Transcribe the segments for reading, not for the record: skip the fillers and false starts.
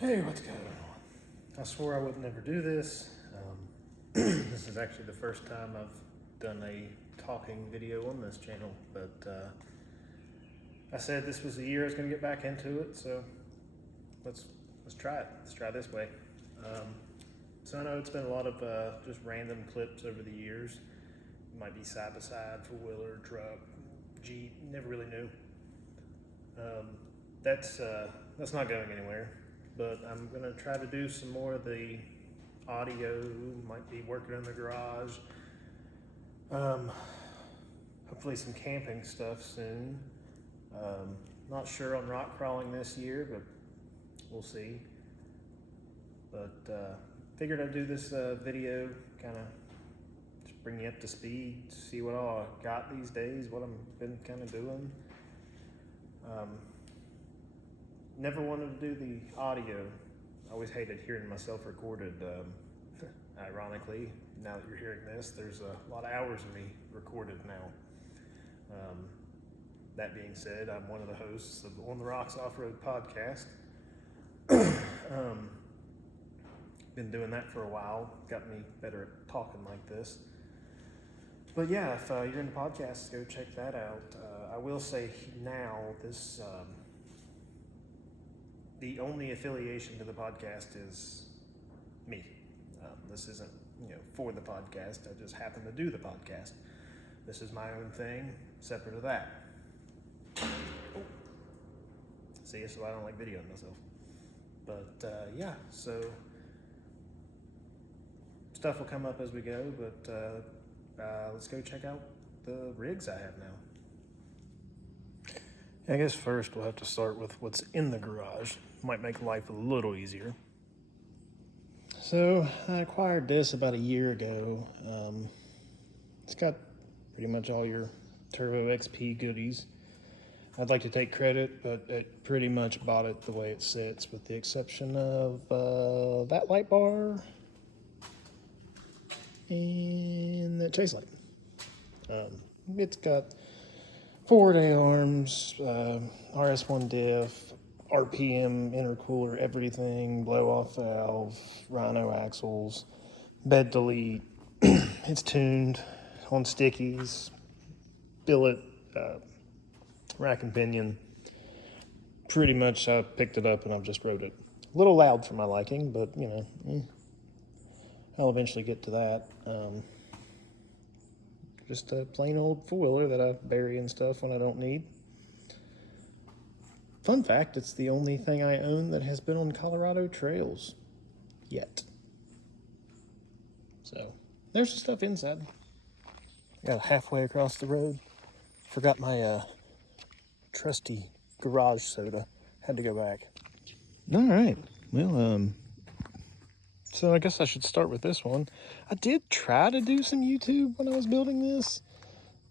Hey, what's going on? I swore I would never do this. This is actually the first time I've done a talking video on this channel, but I said this was the year I was going to get back into it, so let's try it. Let's try this way. So I know it's been a lot of just random clips over the years. It might be side by side, four wheeler, truck, Jeep. Never really knew. That's not going anywhere. But I'm gonna try to do some more of the audio. Might be working in the garage. Hopefully some camping stuff soon. Not sure on rock crawling this year, but we'll see. But figured I'd do this video, kind of just bring you up to speed, see what all I got these days, what I've been kind of doing. Never wanted to do the audio. I always hated hearing myself recorded. Ironically, now that you're hearing this, there's a lot of hours of me recorded now. That being said, I'm one of the hosts of the On the Rocks Off-Road podcast. Been doing that for a while. Got me better at talking like this. But yeah, if you're into podcasts, go check that out. I will say now, this the only affiliation to the podcast is me. This isn't, for the podcast. I just happen to do the podcast. This is my own thing, separate of that. Oh. See, so I don't like videoing myself. But yeah, so stuff will come up as we go. But let's go check out the rigs I have now. I guess first we'll have to start with what's in the garage. Might make life a little easier. So I acquired this about a year ago. It's got pretty much all your Turbo XP goodies. I'd like to take credit, but it pretty much bought it the way it sits, with the exception of that light bar and that chase light. It's got forward A arms, RS1 diff, RPM, intercooler, everything, blow-off valve, Rhino axles, bed delete. It's tuned on stickies, billet, rack and pinion. Pretty much I picked it up and I've just rode it. A little loud for my liking, but I'll eventually get to that. Just a plain old four-wheeler that I bury and stuff when I don't need. Fun fact, it's the only thing I own that has been on Colorado trails yet. So, there's the stuff inside. Got halfway across the road. Forgot my trusty garage soda. Had to go back. All right. Well, so I guess I should start with this one. I did try to do some YouTube when I was building this,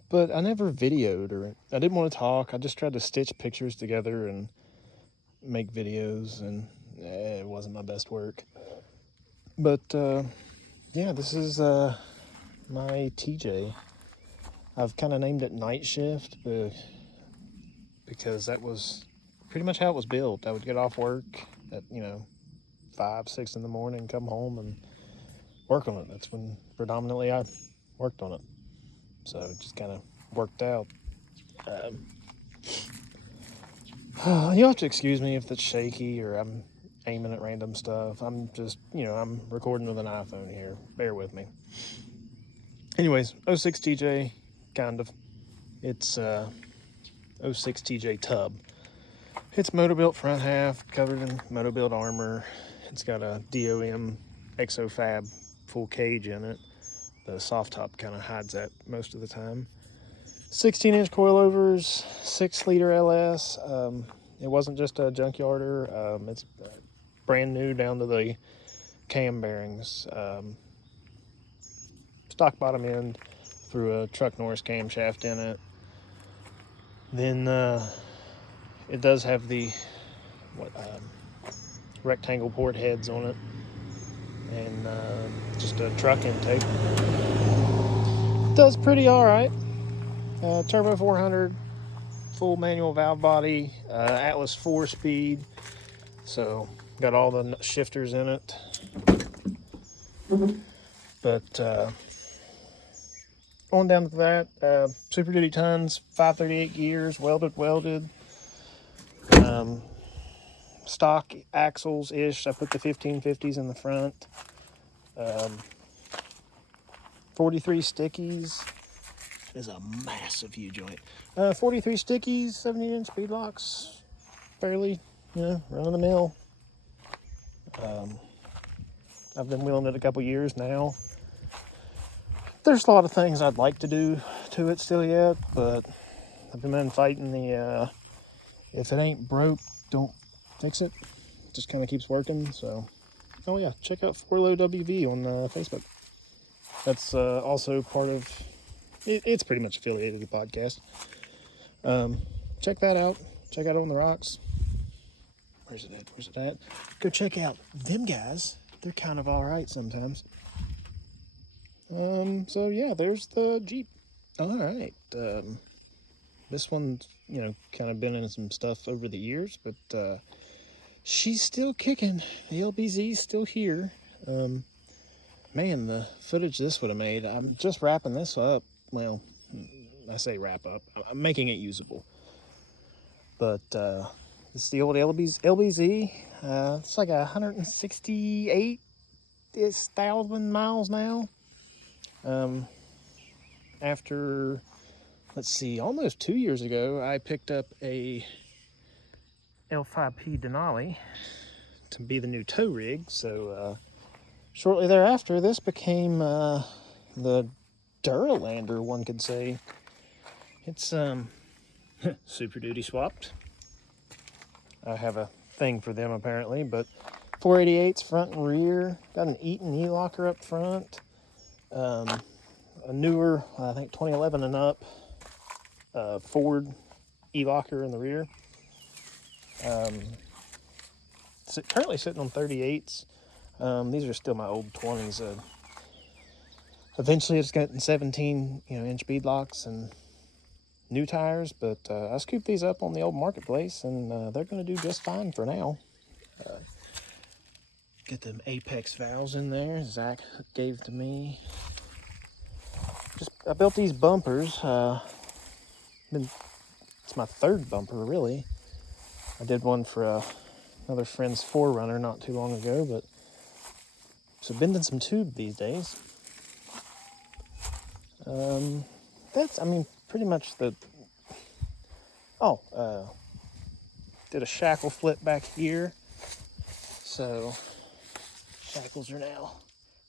but I never videoed, or I didn't want to talk. I just tried to stitch pictures together and make videos, and it wasn't my best work. But yeah, this is my TJ. I've kind of named it Night Shift because that was pretty much how it was built. I would get off work at 5, 6 in the morning, come home and work on it. That's when predominantly I worked on it. So it just kind of worked out. You'll have to excuse me if it's shaky or I'm aiming at random stuff. I'm just, I'm recording with an iPhone here. Bear with me. Anyways, 06 TJ, kind of. It's 06 TJ tub. It's motor-built front half, covered in motor-built armor. It's got a DOM Exofab full cage in it. The soft top kind of hides that most of the time. 16-inch coilovers, 6-liter LS. It wasn't just a junkyarder. It's brand new down to the cam bearings. Stock bottom end, threw a Truck Norris camshaft in it. Then it does have the rectangle port heads on it, and just a truck intake. Does pretty all right. Turbo 400, full manual valve body, Atlas 4-speed. So Got all the shifters in it. But on down to that, Super Duty tons, 538 gears, welded. Stock axles-ish. I put the 1550s in the front. 43 stickies. Is a massive U-joint. 43 stickies, 70-inch speed locks. Fairly, run-of-the-mill. I've been wheeling it a couple years now. There's a lot of things I'd like to do to it still yet, but I've been fighting the if it ain't broke, don't fix it. Just kind of keeps working. So, oh yeah, check out 4LowWV on Facebook. That's also part of. It's pretty much affiliated with the podcast. Check that out. Check out On the Rocks. Where's it at? Go check out them guys. They're kind of all right sometimes. So yeah, there's the Jeep. All right. This one's, kind of been in some stuff over the years, but she's still kicking. The LBZ's still here. Man, the footage this would have made. I'm just wrapping this up. Well, I say wrap up. I'm making it usable. But it's the old LBZ. It's like 168,000 miles now. After, let's see, almost 2 years ago, I picked up a L5P Denali to be the new tow rig. So shortly thereafter, this became the Duralander, one could say. It's Super Duty swapped. I have a thing for them apparently, but 488s front and rear. Got an Eaton E-locker up front. A newer, I think 2011 and up, Ford E-locker in the rear. Currently sitting on 38s. These are still my old 20s. Eventually it's getting 17 inch bead locks and new tires, but I scooped these up on the old marketplace, and they're going to do just fine for now. Get them Apex valves in there Zach gave to me. I built these bumpers. It's my third bumper, really. I did one for another friend's 4Runner not too long ago, but so bending some tube these days. That's, pretty much the. Did a shackle flip back here, so shackles are now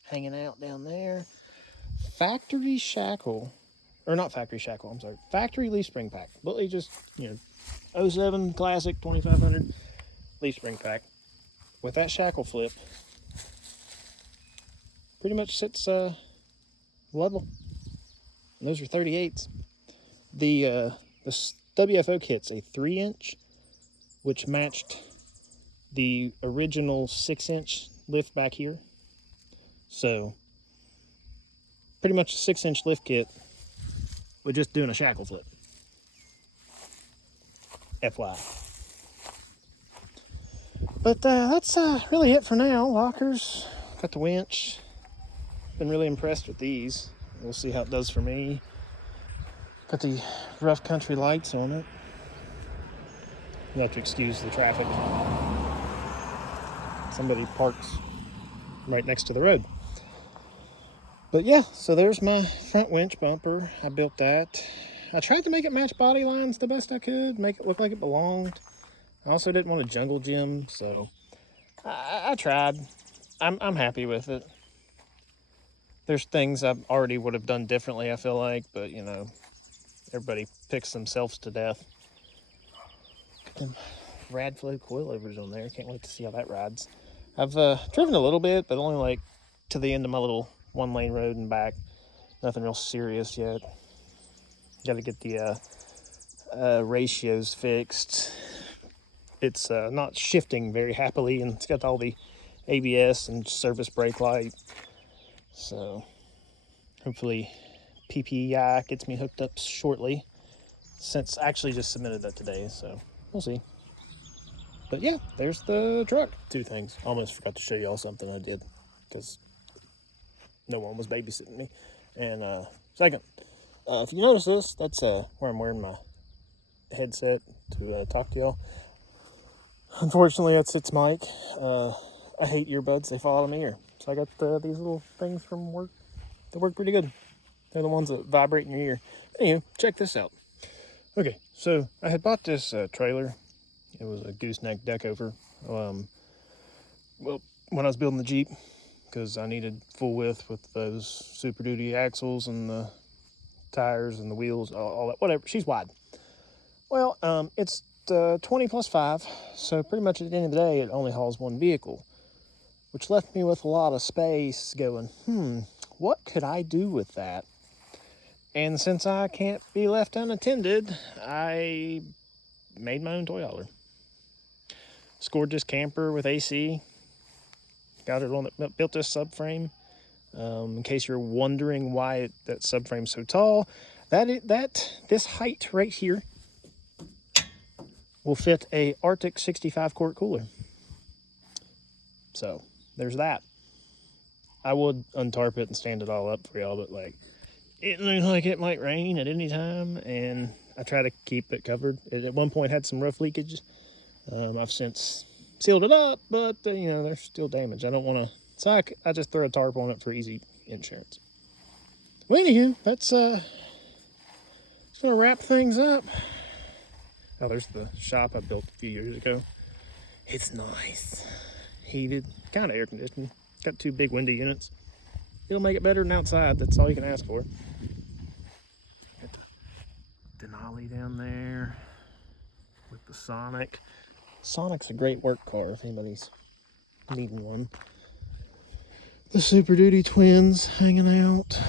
hanging out down there. Factory shackle, or not factory shackle, I'm sorry, factory leaf spring pack. Literally just, 07 Classic 2500 leaf spring pack with that shackle flip. Pretty much sits level. And those are 38s. The WFO kit's a 3-inch, which matched the original 6-inch lift back here. So pretty much a 6-inch lift kit with just doing a shackle flip. FYI. But that's really it for now. Lockers, got the winch. Been really impressed with these. We'll see how it does for me. Got the rough country lights on it. You'll have to excuse the traffic. Somebody parks right next to the road. But yeah, so there's my front winch bumper. I built that. I tried to make it match body lines the best I could, make it look like it belonged. I also didn't want a jungle gym, so I tried. I'm happy with it. There's things I already would have done differently, I feel like, but everybody picks themselves to death. Got them Radflow coilovers on there. Can't wait to see how that rides. I've driven a little bit, but only like to the end of my little 1-lane road and back. Nothing real serious yet. Got to get the ratios fixed. It's not shifting very happily, and it's got all the ABS and surface brake light. So hopefully PPI gets me hooked up shortly. Since I actually just submitted that today, so we'll see. But yeah, there's the truck. Two things. Almost forgot to show y'all something I did because no one was babysitting me. And second, if you notice this, that's where I'm wearing my headset to talk to y'all. Unfortunately, that's its mic. I hate earbuds. They fall out of my ear. So I got these little things from work. They work pretty good. They're the ones that vibrate in your ear. Anyway, check this out. Okay, so I had bought this trailer. It was a gooseneck deck over. Well, when I was building the Jeep, because I needed full width with those Super Duty axles and the tires and the wheels, all that, whatever. She's wide. Well, it's 20 plus 5, so pretty much at the end of the day, it only hauls one vehicle, which left me with a lot of space going, what could I do with that? And since I can't be left unattended, I made my own toy hauler. Scored this camper with AC. Got it on the, built this subframe. In case you're wondering why that subframe's so tall, this height right here will fit a Arctic 65 quart cooler. So there's that. I would untarp it and stand it all up for y'all, but like it looks like it might rain at any time, and I try to keep it covered. It at one point had some rough leakage. I've since sealed it up, but there's still damage. I don't want to, so I just throw a tarp on it for easy insurance. Well, anywho, that's just gonna wrap things up. Oh, there's the shop I built a few years ago. It's nice. Heated, kind of air conditioned. Got 2 big window units. It'll make it better than outside. That's all you can ask for. Got the Denali down there with the Sonic. Sonic's a great work car if anybody's needing one. The Super Duty twins hanging out.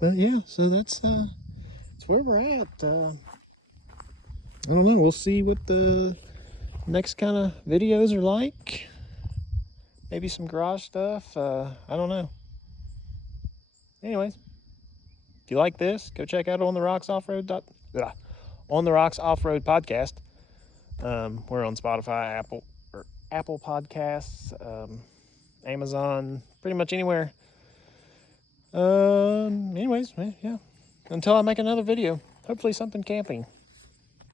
But yeah, so that's where we're at. I don't know. We'll see what the next kind of videos are like. Maybe some garage stuff. I don't know. Anyways, if you like this, go check out On the Rocks Off-Road podcast. We're on Spotify, Apple Podcasts, Amazon, pretty much anywhere. Anyways, yeah. Until I make another video, hopefully something camping.